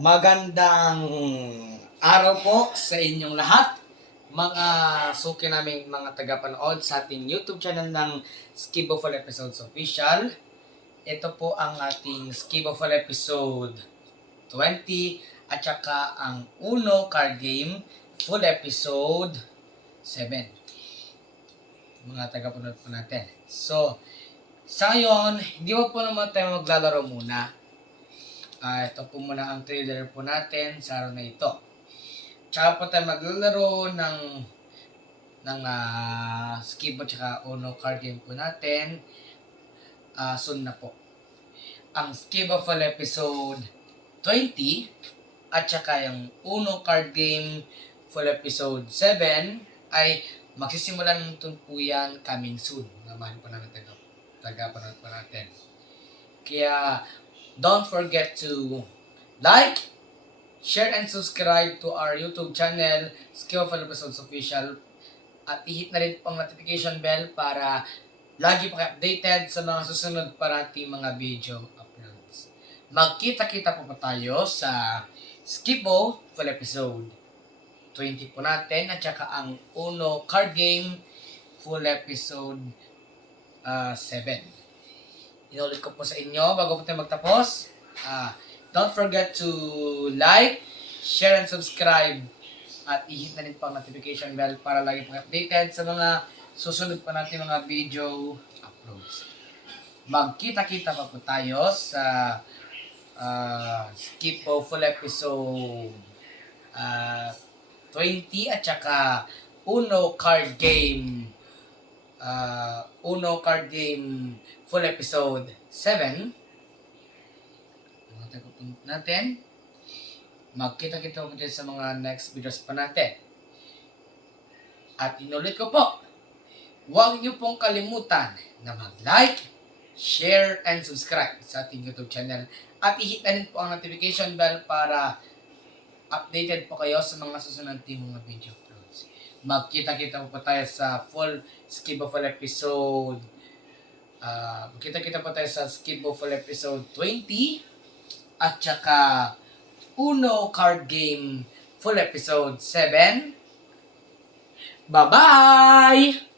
Magandang araw po sa inyong lahat, mga suki naming mga tagapanood sa ating YouTube channel ng Skibo Full Episodes Official. Ito po ang ating Skibo Full Episode 20 at saka ang Uno Card Game Full Episode 7. Mga tagapanood po natin. So, sa ngayon, hindi po naman tayo maglalaro muna. Ito po muna ang trailer po natin sa araw na ito. Tsaka po tayo maglalaro ng Skibo tsaka Uno card game po natin. Soon na po. Ang Skibo Full Episode 20 at tsaka yung Uno card game Full Episode 7 ay magsisimulan po yan coming soon. Namahan po namin taga-panood po natin. Kaya don't forget to like, share, and subscribe to our YouTube channel, Skibo Full Episodes Official. At i-hit na rin po ang notification bell para lagi po kayo updated sa mga susunod parating mga video uploads. Magkita-kita po tayo sa Skibo Full Episode 20 po natin at saka ang Uno Card Game Full Episode 7. Inulit ko po sa inyo bago po tayo magtapos. Don't forget to like, share, and subscribe. At i-hit na rin po ang notification bell para lagi po updated sa mga susunod pa natin mga video uploads. Magkita-kita pa po tayo sa Skibo Full Episode 20 at saka Uno Card Game Full Episode 7. Natin. Magkita-kita po sa mga next videos pa natin. At inulit ko po, huwag niyo pong kalimutan na mag-like, share, and subscribe sa ating YouTube channel. At i-hit na rin po ang notification bell para updated po kayo sa mga susunod nating mga video uploads. Magkita-kita po tayo sa Skibo Full Episode Magkita-kita po tayo sa Skibo Full Episode 20 at saka Uno Card Game Full Episode 7. Bye-bye!